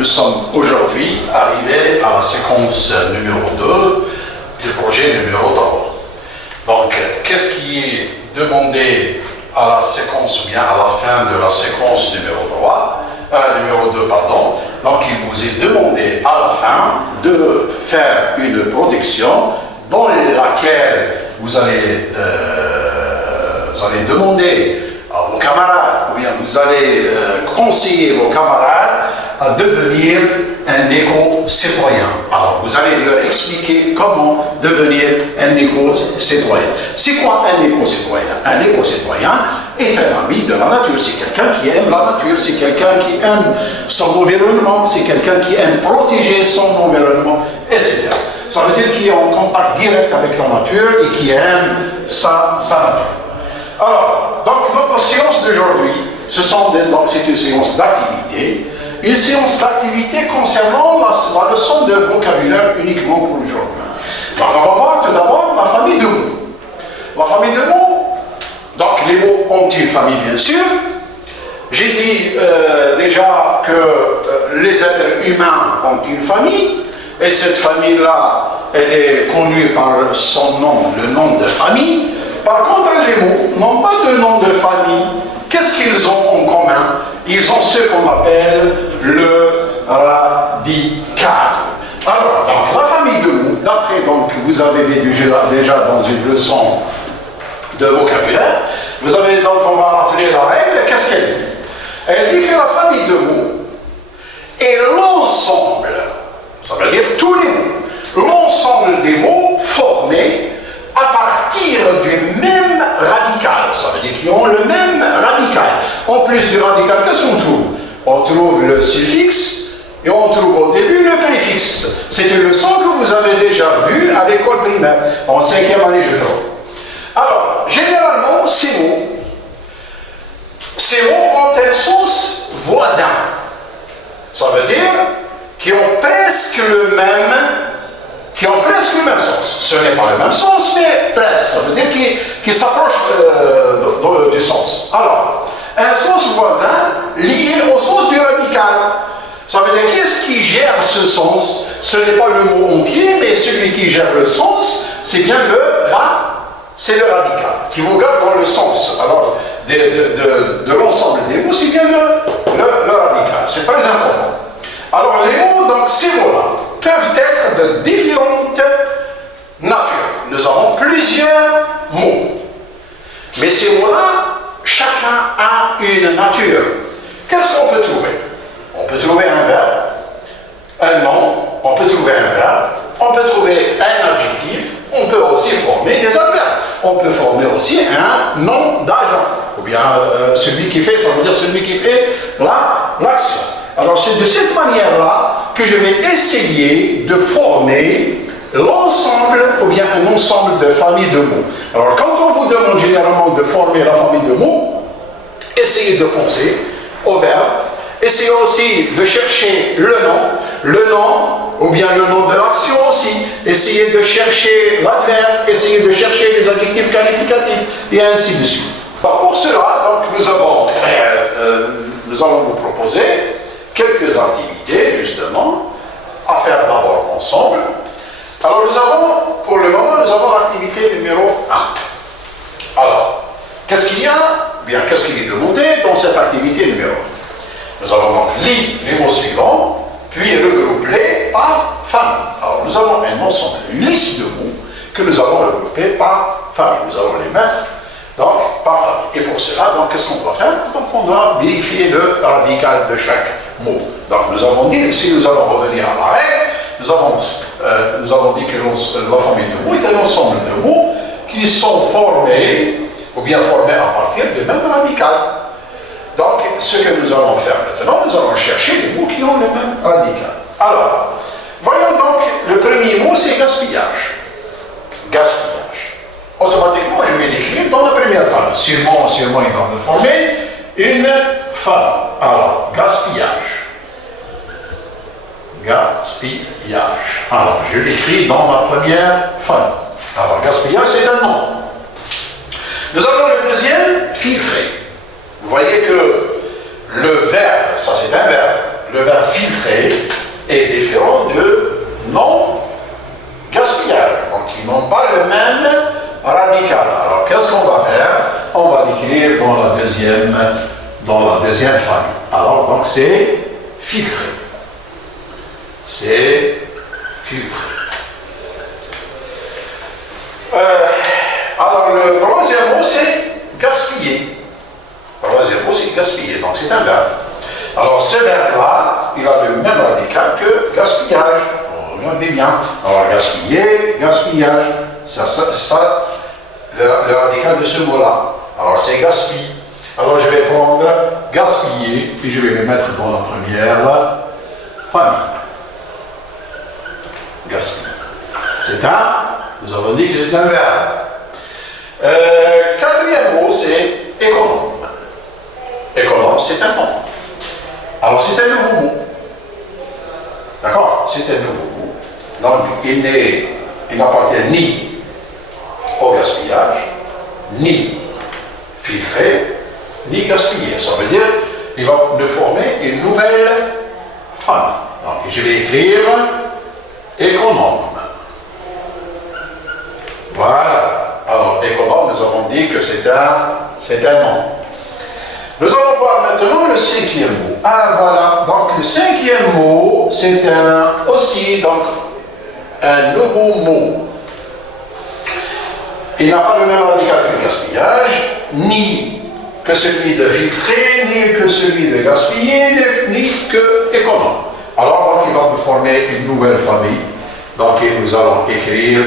nous sommes aujourd'hui arrivés à la séquence numéro 2 du projet numéro 3. Donc, qu'est-ce qui est demandé à la séquence, ou bien à la fin de la séquence numéro 2, pardon. Donc, il vous est demandé à la fin de faire une production dans laquelle vous allez demander à vos camarades, ou bien vous allez conseiller vos camarades à devenir un éco-citoyen. Alors, vous allez leur expliquer comment devenir un éco-citoyen. C'est quoi un éco-citoyen? Un éco-citoyen est un ami de la nature. C'est quelqu'un qui aime la nature, c'est quelqu'un qui aime son environnement, c'est quelqu'un qui aime protéger son environnement, etc. Ça veut dire qu'il est en contact direct avec la nature et qui aime sa nature. Alors, donc notre séance d'aujourd'hui, c'est une séance d'activité. Une séance d'activité concernant la leçon de vocabulaire uniquement pour aujourd'hui. Donc on va voir tout d'abord la famille de mots. La famille de mots, donc les mots ont une famille bien sûr. J'ai dit déjà que les êtres humains ont une famille, et cette famille-là, elle est connue par son nom, le nom de famille. Par contre, les mots n'ont pas de nom de famille. Qu'est-ce qu'ils ont en commun? Ils ont ce qu'on appelle le radical. Alors, donc, la famille de mots, d'après donc, vous avez vu déjà dans une leçon de vocabulaire, vous avez donc, on va rappeler la règle, qu'est-ce qu'elle dit? Elle dit que la famille de mots est l'ensemble, ça veut dire tous les mots, l'ensemble des mots formés à partir du même radical. Ça veut dire qu'ils ont le même radical. En plus du radical, qu'est-ce qu'on trouve? On trouve le suffixe et on trouve au début le préfixe. C'est une leçon que vous avez déjà vue à l'école primaire, en 5e année, je crois. Alors, généralement, ces mots ont un sens voisin. Ça veut dire qu'ils ont presque le même sens. Ce n'est pas le même sens, mais presque. Ça veut dire qu'ils s'approchent du sens. Alors, un sens voisin lié au sens du radical. Ça veut dire qu'est-ce qui gère ce sens? Ce n'est pas le mot entier, mais celui qui gère le sens, c'est bien c'est le radical, qui vous garde dans le sens. Alors, de l'ensemble des mots, c'est bien le radical. C'est très important. Alors, les mots, donc, ces mots-là, peuvent être de différentes natures. Nous avons plusieurs mots. Mais ces mots-là, chacun a une nature. Qu'est-ce qu'on peut trouver? On peut trouver un verbe, un nom, on peut trouver un verbe, on peut trouver un adjectif, on peut aussi former des adverbes. On peut former aussi un nom d'agent. Ou bien celui qui fait, ça veut dire celui qui fait l'action. Alors c'est de cette manière-là que je vais essayer de former l'ensemble, ou bien un ensemble de familles de mots. Alors quand on vous demande généralement de former la famille de mots, essayez de penser au verbe, essayez aussi de chercher le nom, ou bien le nom de l'action aussi, essayez de chercher l'adverbe, essayez de chercher les adjectifs qualificatifs, et ainsi de suite. Pour cela, donc, nous allons vous proposer quelques activités, justement, à faire d'abord ensemble. Alors, pour le moment, nous avons l'activité numéro 1. Alors, qu'est-ce qu'il y a? Bien, qu'est-ce qu'il est demandé dans cette activité numéro 1? Nous allons donc lire les mots suivants, puis regrouper par famille. Alors, nous avons un ensemble, une liste de mots que nous allons regrouper par famille. Nous allons les mettre donc par famille. Et pour cela, donc, qu'est-ce qu'on doit faire? Donc, on doit vérifier le radical de chaque mot. Donc, nous avons dit, si nous allons revenir à la règle, nous avons dit que la famille de mots est un ensemble de mots qui sont formés, ou bien formés à partir du même radical. Donc, ce que nous allons faire maintenant, nous allons chercher les mots qui ont le même radical. Alors, voyons donc, le premier mot, c'est gaspillage. Gaspillage. Automatiquement, je vais l'écrire dans la première famille. Sûrement, il va me former une famille. Alors, gaspillage. Gaspillage. Alors, je l'écris dans ma première famille. Alors, gaspillage, c'est un nom. Nous avons le deuxième, filtrer. Vous voyez que le verbe, ça c'est un verbe, le verbe filtrer est différent de non-gaspillage. Donc, ils n'ont pas le même radical. Alors, qu'est-ce qu'on va faire? On va l'écrire dans la deuxième famille. Alors, donc, c'est filtrer. C'est filtrer. Alors, le troisième mot, c'est gaspiller. Le troisième mot, c'est gaspiller. Donc, c'est un verbe. Alors, ce verbe-là, il a le même radical que gaspillage. Regardez bien. Alors, gaspiller, gaspillage. Ça le radical de ce mot-là. Alors, c'est gaspille. Alors, je vais prendre gaspiller, puis je vais le mettre dans la première famille. Gaspiller. Nous avons dit que c'est un verbe. Quatrième mot, c'est économe. Économe, c'est un nom. Alors, c'est un nouveau mot. D'accord? C'est un nouveau mot. Donc, il n'appartient ni au gaspillage, ni filtrer, ni gaspiller. Ça veut dire qu'il va nous former une nouvelle famille. Donc, je vais écrire économe. Voilà. Alors, économe, nous avons dit que c'est un nom. Nous allons voir maintenant le cinquième mot. Ah, voilà. Donc, le cinquième mot, c'est aussi donc, un nouveau mot. Il n'a pas le même radical que le gaspillage, ni que celui de filtrer, ni que celui de gaspiller, ni que économe. Alors, donc, il va nous former une nouvelle famille. Donc, nous allons écrire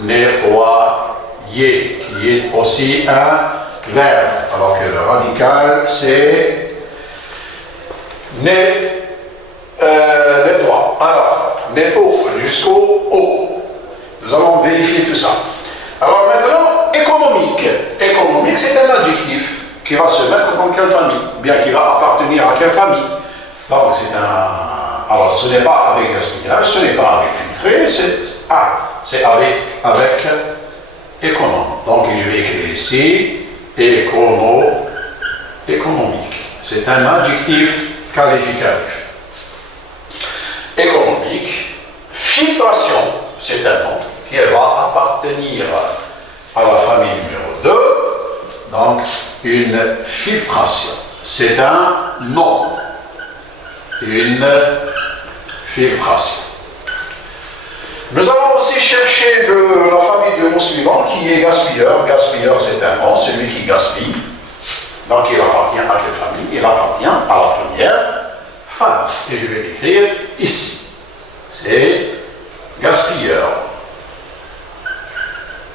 nettoyer, qui est aussi un verbe. Alors que le radical, c'est nettoie. Alors, netto jusqu'au O. Nous allons vérifier tout ça. Alors maintenant, économique. Économique, c'est un adjectif qui va se mettre dans quelle famille? Bien qu'il va appartenir à quelle famille? Donc c'est alors ce n'est pas avec gaspillage, ce n'est pas avec filtré, c'est avec économe. Donc je vais écrire ici économique. C'est un adjectif qualificatif. Économique. Filtration, c'est un nom qui va appartenir à la famille numéro 2, donc une filtration. C'est un nom, une filtration. Nous allons aussi chercher la famille de mots suivant qui est gaspilleur. Gaspilleur, c'est un nom, celui qui gaspille. Donc il appartient à quelle famille? Il appartient à la première famille. Et je vais l'écrire ici. C'est gaspilleur.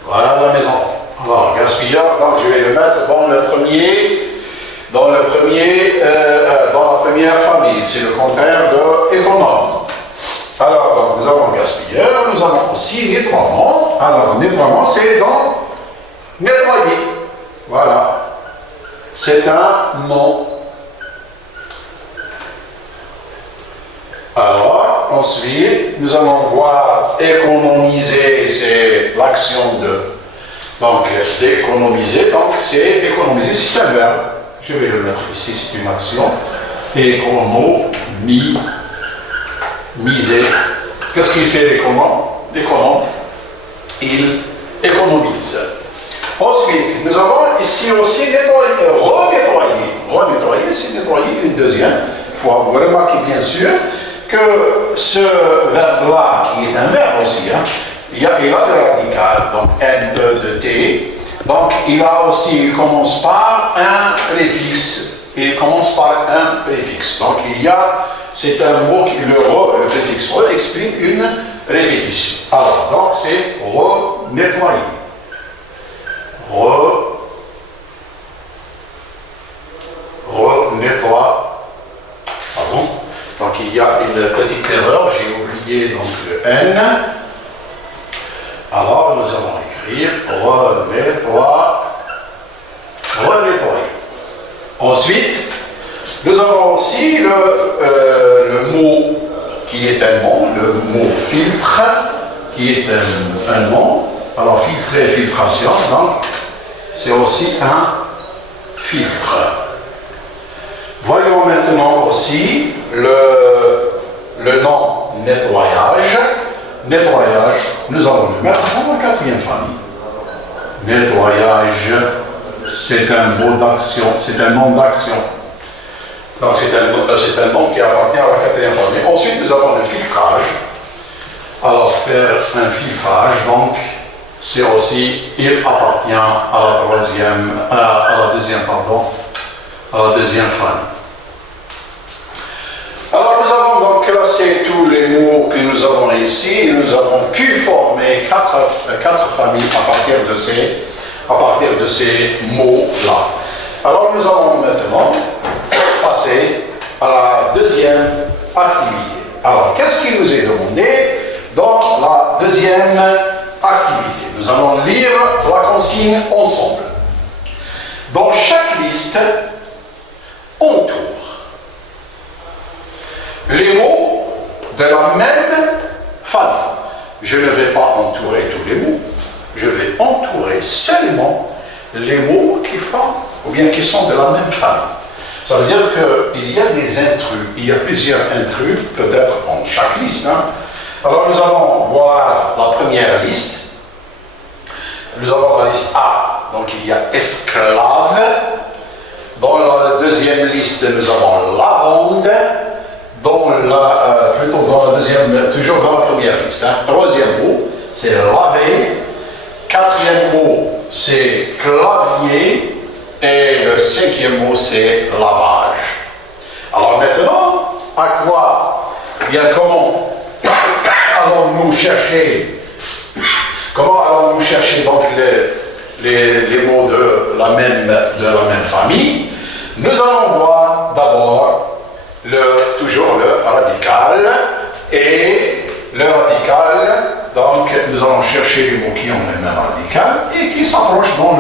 Voilà la maison. Alors, gaspilleur, donc je vais le mettre dans la première famille. C'est le contraire de économe. Alors, donc, nous avons gaspilleur, nous avons aussi nettoiement. Alors, nettoiement, c'est donc nettoyer. Voilà. C'est un nom. Alors, ensuite, nous allons voir économiser, c'est l'action donc d'économiser, donc c'est économiser, c'est un verbe. Je vais le mettre ici, c'est une action. Économiser. Qu'est-ce qu'il fait l'économe? Il économise. Ensuite, nous avons ici aussi renettoyer. Renettoyer, c'est nettoyer une deuxième fois. Vous remarquez bien sûr que ce verbe-là, qui est un verbe aussi, il a le radical, donc N-E-D-T. Donc il commence par un préfixe. Donc c'est un mot qui, le préfixe re exprime une répétition. Alors, donc c'est renettoyer. Renettoie. Pardon. Donc il y a une petite erreur, j'ai oublié donc le N. Alors nous allons écrire renettoyer. Ensuite, nous avons aussi le mot qui est un nom, le mot filtre, qui est un nom. Alors filtrer, filtration, donc c'est aussi un filtre. Voyons maintenant aussi le nom nettoyage. Nettoyage, nous allons le mettre dans la quatrième famille. Nettoyage, c'est un mot d'action, c'est un nom d'action. Donc c'est un nom qui appartient à la quatrième famille. Ensuite, nous avons le filtrage. Alors faire un filtrage, donc c'est aussi, il appartient à la deuxième famille. Alors nous avons donc classé tous les mots que nous avons ici. Nous avons pu former quatre familles à partir de ces mots-là. Alors nous allons maintenant passer à la deuxième activité. Alors qu'est-ce qui nous est demandé dans la deuxième activité? Nous allons lire la consigne ensemble. Dans chaque liste, on tourne les mots de la même famille. Je ne vais pas entourer tous les mots, je vais entourer seulement les mots qui font, ou bien qui sont de la même famille. Ça veut dire qu'il y a des intrus, il y a plusieurs intrus, peut-être dans chaque liste. Alors nous allons voir la première liste. Nous avons la liste A, donc il y a esclave. Dans la deuxième liste, nous avons lavande. Toujours dans la première liste. Troisième mot, c'est laver. Quatrième mot, c'est clavier. Et le cinquième mot, c'est lavage. Alors maintenant, à quoi? Eh bien, comment allons-nous chercher donc les mots de la même famille? Nous allons voir d'abord toujours le radical, et le radical, donc nous allons chercher les mots qui ont le même radical et qui s'approchent dans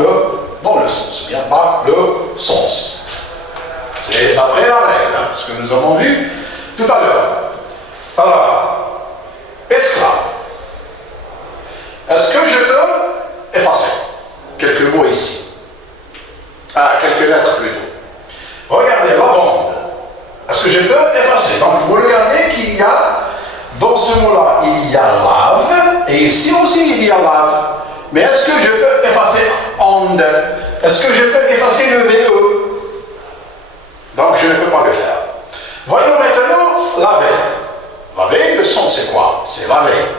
le sens, bien pas le sens. C'est d'après la règle, ce que nous avons vu tout à l'heure. Alors, esclave. Est-ce que je peux effacer quelques mots ici? Quelques lettres plutôt. Regardez, lavande. Est-ce que je peux effacer? Donc vous regardez qu'il y a, dans ce mot-là, il y a lave, et ici aussi il y a lave. Mais est-ce que je peux effacer and? Est-ce que je peux effacer le VE? Donc je ne peux pas le faire. Voyons maintenant laver. Laver, le son c'est quoi? C'est laver.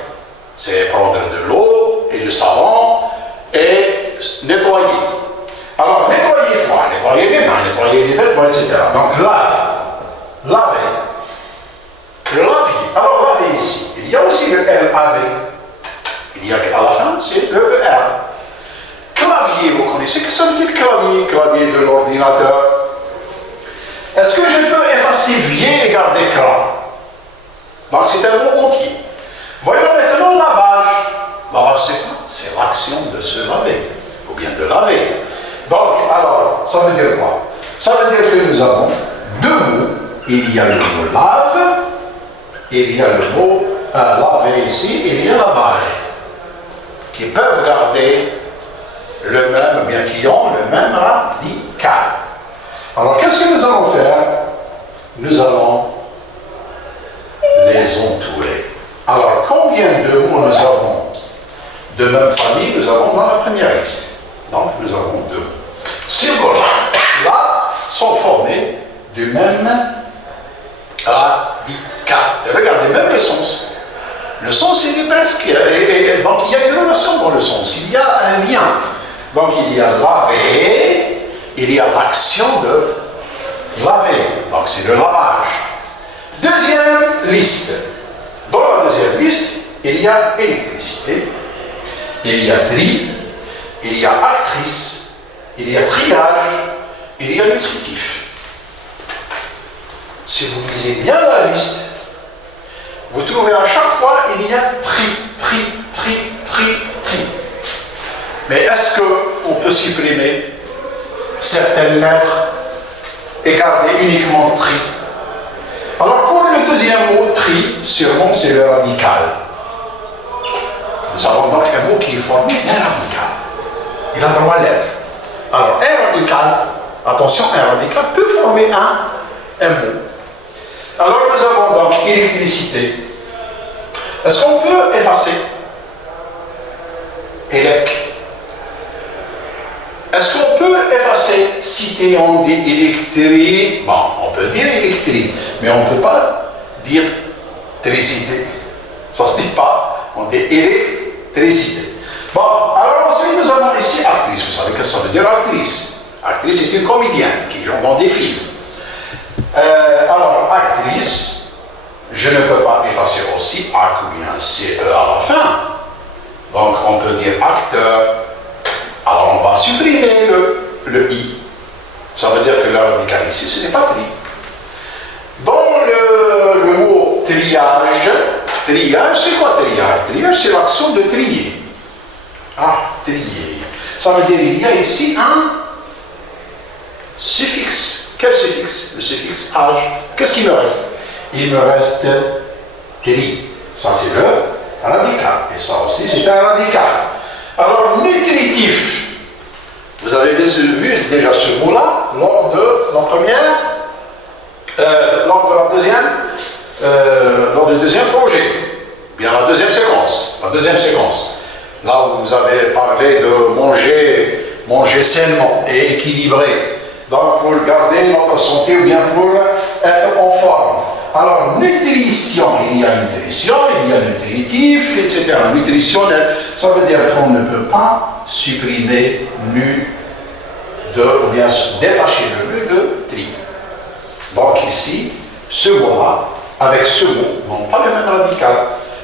C'est prendre de l'eau et du savon et nettoyer. Alors nettoyer quoi? Nettoyer les mains, nettoyer les vêtements, etc. Donc laver. Clavier. Alors laver ici. Il y a aussi le LAV. Il y a à la fin, c'est le ER. Clavier, vous connaissez que ça veut dire clavier? Clavier de l'ordinateur. Est-ce que je peux effacer vier et garder cla? Donc c'est un mot entier. Voyons maintenant lavage. Lavage c'est quoi? C'est l'action de se laver. Ou bien de laver. Donc, alors, ça veut dire quoi? Ça veut dire que nous avons deux mots. Il y a le mot lave, il y a le mot laver ici, il y a lavage, qui peuvent garder le même, bien qui ont le même radical. Alors, qu'est-ce que nous allons faire? Nous allons les entourer. Alors, combien de mots nous avons de même famille? Nous avons dans la première liste. Donc, nous avons deux mots. Ces mots-là sont formés du même radical. Et regardez, même le sens. Le sens, il est presque. Donc, il y a une relation dans le sens. Il y a un lien. Donc, il y a laver, il y a l'action de laver. Donc, c'est le lavage. Deuxième liste. Dans la deuxième liste, il y a électricité, il y a tri, il y a actrice, il y a triage, il y a nutritif. Si vous lisez bien la liste, vous trouvez à chaque fois il y a tri. Mais est-ce qu'on peut supprimer certaines lettres et garder uniquement tri? Alors pour le deuxième mot, tri, sûrement c'est le radical. Nous avons donc un mot qui est formé d'un radical. Il a 3 lettres. Alors un radical, attention, un radical peut former un mot. Alors nous avons donc électricité. Est-ce qu'on peut effacer élec? Est-ce qu'on peut effacer cité? On dit électrique. Bon, on peut dire électrique, mais on ne peut pas dire tricité. Ça ne se dit pas. On dit électricité. Bon, alors ensuite nous avons ici actrice. Vous savez que ça veut dire actrice. Actrice est une comédienne qui joue dans des films. Alors, actrice, je ne peux pas effacer aussi AC ou bien CE à la fin. Donc, on peut dire acteur. Alors, on va supprimer le I. Ça veut dire que le radical ici, ce n'est pas tri. Dans le mot triage, c'est quoi triage? Triage, c'est l'action de trier. Ah, trier. Ça veut dire qu'il y a ici un suffixe. Quel suffixe? Le suffixe âge. Qu'est-ce qu'il me reste? Il me reste tri. Ça, c'est le radical. Et ça aussi, c'est un radical. Alors, nutritif. Vous avez bien vu déjà ce mot-là lors de la première, lors de la deuxième, lors du deuxième projet. Bien la deuxième séquence. La deuxième séquence. Là où vous avez parlé de manger sainement et équilibré. Donc, pour garder notre santé ou bien pour être en forme. Alors, nutrition, il y a nutrition, il y a nutritif, etc. Nutritionnel, ça veut dire qu'on ne peut pas supprimer nu de, ou bien détacher le nu de tri. Donc ici, ce mot-là, avec ce mot, n'ont pas le même radical,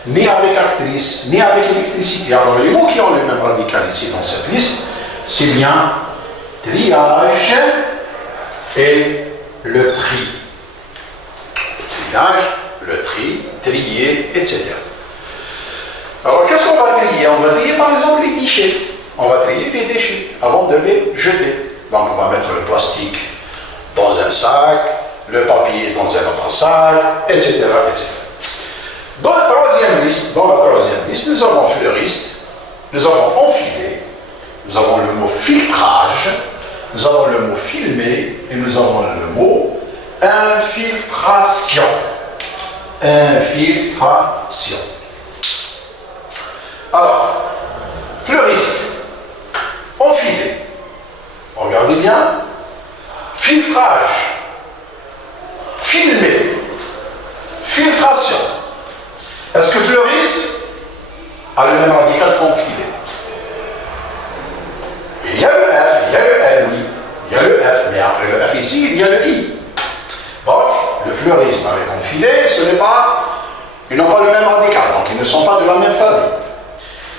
ni avec actrice, ni avec électricité. Alors, les mots qui ont le même radical ici dans cette liste, c'est bien triage et le tri. Le triage, le tri, trier, etc. Alors, qu'est-ce qu'on va trier? On va trier par exemple les déchets. On va trier les déchets avant de les jeter. Donc, on va mettre le plastique dans un sac, le papier dans un autre sac, etc. etc. Dans la troisième liste, nous avons fleuriste, nous avons enfilé, nous avons le mot filtrage, nous avons le mot filmer et nous avons le mot infiltration. Infiltration. Alors, fleuriste, enfilé. Regardez bien. Filtrage. Filmer. Filtration. Est-ce que fleuriste a le même radical qu'enfilé? Il y a le F, il y a le L, oui. Il y a le F, mais après le F ici, il y a le I. Donc, le fleuriste avec enfilé, ils n'ont pas le même radical, donc ils ne sont pas de la même famille.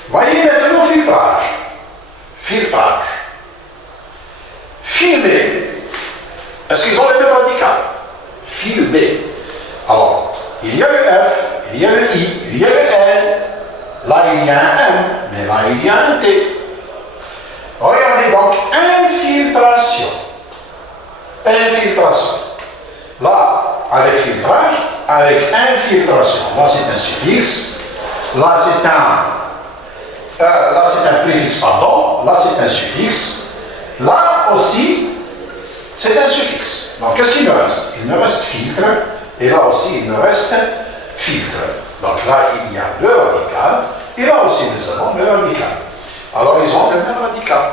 Voyez maintenant filtrage. Filtrage. Filmer. Est-ce qu'ils ont le même radical? Filmer. Alors, il y a le F, il y a le I, il y a le L. Là, il y a un M, mais là, il y a un T. Regardez donc, infiltration. Infiltration. Là, avec filtrage, avec infiltration. Là, c'est un suffixe. Là, c'est un préfixe, pardon. Là, c'est un suffixe. Là aussi, c'est un suffixe. Donc, qu'est-ce qu'il me reste? Il me reste filtre. Et là aussi, il me reste filtre. Donc là, il y a le radical. Et là aussi, nous avons le radical. Alors, ils ont le même radical.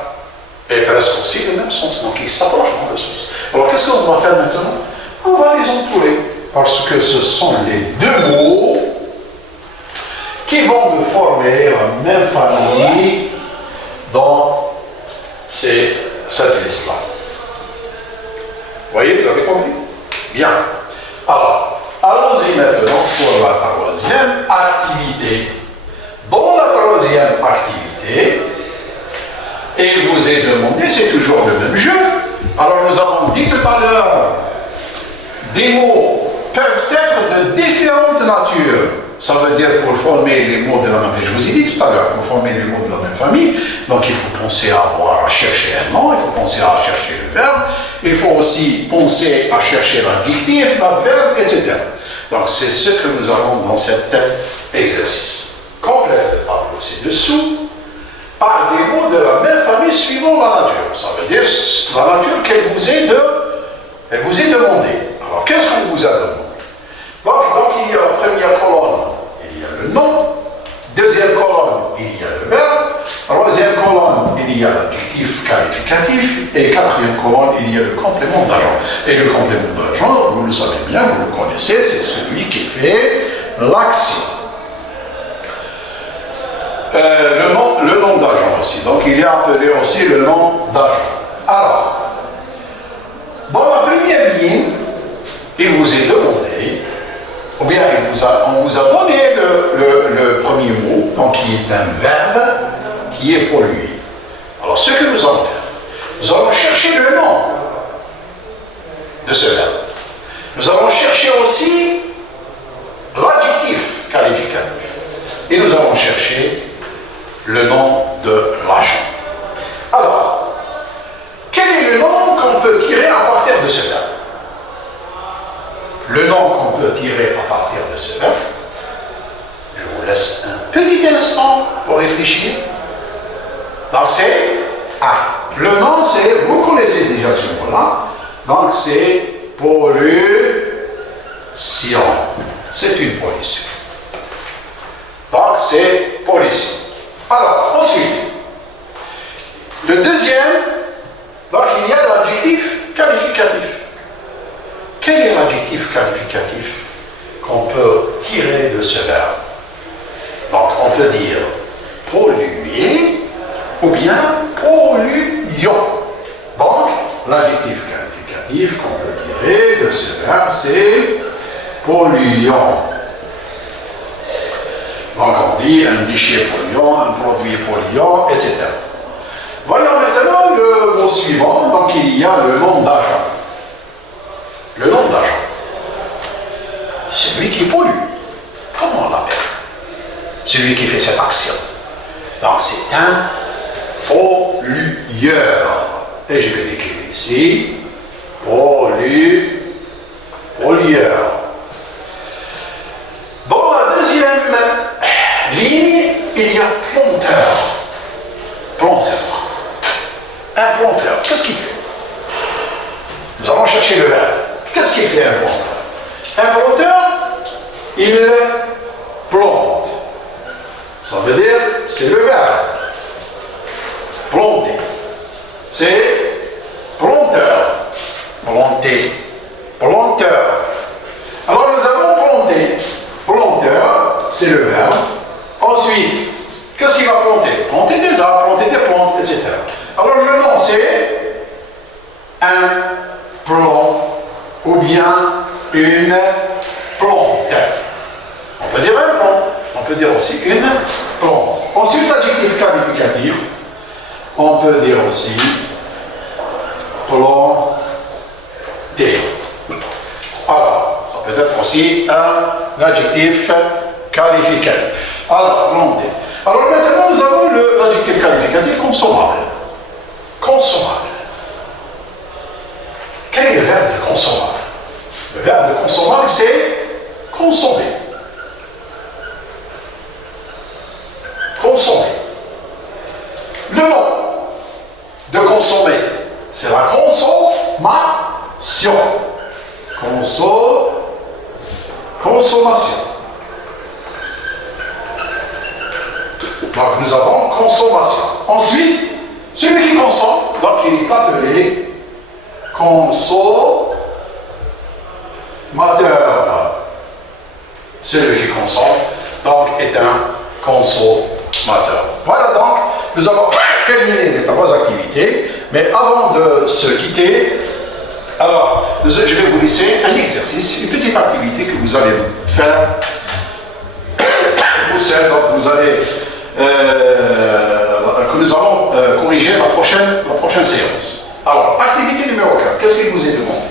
Et presque aussi le même sens. Donc, ils s'approchent dans le sens. Alors, qu'est-ce qu'on va faire maintenant? On va les entourer. Parce que ce sont les deux mots qui vont me former la même famille dans cette liste-là. Vous voyez, vous avez compris? Bien. Alors, allons-y maintenant pour la troisième activité. Dans la troisième activité, il vous est demandé, c'est toujours le même jeu. Alors, nous avons dit tout à l'heure, des mots peuvent être de différentes natures. Ça veut dire pour former les mots de la même famille. Je vous ai dit tout à l'heure, pour former les mots de la même famille, donc il faut penser à chercher un nom, il faut penser à chercher le verbe, il faut aussi penser à chercher l'adjectif, l'adverbe, etc. Donc c'est ce que nous avons dans cet exercice. Complète le tableau ci-dessous par des mots de la même famille suivant la nature. Ça veut dire la nature qu'elle vous est demandée. Alors qu'est-ce qu'on vous a demandé? Et le complément d'agent, vous le savez bien, vous le connaissez, c'est celui qui fait l'action. Le nom d'agent aussi. Donc il est appelé aussi le nom d'agent. Alors, dans la première ligne, il vous est demandé, ou bien on vous a donné le premier mot, donc qui est un verbe qui est pollué. Alors ce que nous allons faire, nous allons chercher le nom de ce verbe. Nous allons chercher aussi l'adjectif qualificatif. Et nous allons chercher le nom de l'agent. Alors, quel est le nom qu'on peut tirer à partir de ce verbe? Le nom qu'on peut tirer à partir de ce verbe, je vous laisse un petit instant pour réfléchir. Donc c'est le nom, c'est, vous connaissez déjà ce mot-là, donc c'est pollution. C'est une pollution. Donc c'est pollution. Alors, ensuite, le deuxième, donc il y a l'adjectif qualificatif. Quel est l'adjectif qualificatif qu'on peut tirer de ce verbe? Donc on peut dire polluer ou bien polluant. Donc l'adjectif qualificatif qu'on peut tirer de ce verbe, c'est polluant. Donc on dit un déchet polluant, un produit polluant, etc. Voyons maintenant le mot suivant, donc il y a le nom d'agent. Le nom d'agent, celui qui pollue, comment on l'appelle? Celui qui fait cette action. Donc c'est un pollueur. Et je vais l'écrire ici, pollueur. Dans la deuxième ligne, il y a planteur. Planteur. Un planteur, qu'est-ce qu'il fait? Nous allons chercher le verbe. Qu'est-ce qu'il fait un planteur? Un planteur, il plante. Ça veut dire, c'est le verbe. Planter. C'est planteur. Planter. Planteur. Alors nous avons planté. Planteur, c'est le verbe. Ensuite, qu'est-ce qu'il va planter? Planter des arbres, planter des plantes, etc. Alors le nom, c'est un plant ou bien une plante. On peut dire un plant, on peut dire aussi une plante. Ensuite, l'adjectif qualificatif, on peut dire aussi planté. Alors, ça peut être aussi un adjectif qualificatif. Alors, planté. Alors maintenant, nous avons l'adjectif qualificatif consommable. Consommable. Quel est le verbe de consommable? Le verbe de consommable, c'est consommer. Consommer. Le nom de consommer, c'est la consommation. Consommation. Donc nous avons consommation. Ensuite, celui qui consomme, donc il est appelé consommateur. Celui qui consomme, donc, est un consommateur. Voilà donc, nous avons terminé les trois activités, mais avant de se quitter, alors, je vais vous laisser un exercice, une petite activité que vous allez faire. Vous savez, donc vous allez, que nous allons corriger la prochaine séance. Alors, activité numéro 4, qu'est-ce qu'il vous est demandé?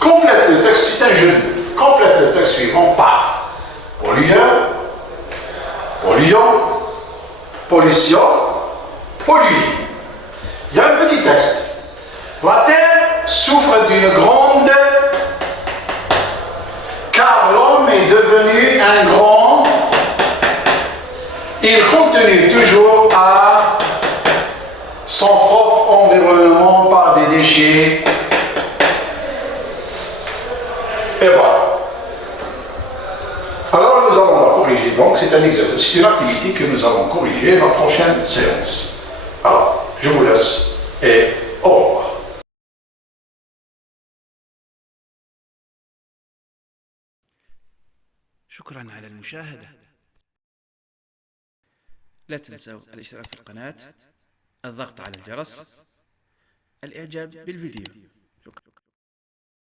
Complète le texte, c'est un jeu. Complète le texte suivant par pollueur, polluant, pollution, pollué. Il y a un petit texte. La terre souffre d'une grande, car l'homme est devenu un grand. Il continue toujours à son propre environnement par des déchets. Et voilà. Alors nous allons la corriger. Donc c'est un exercice, c'est une activité que nous allons corriger la prochaine séance. Alors, je vous laisse et au revoir. شكرا على المشاهدة. لا تنسوا الاشتراك في القناة، الضغط على الجرس، الإعجاب بالفيديو.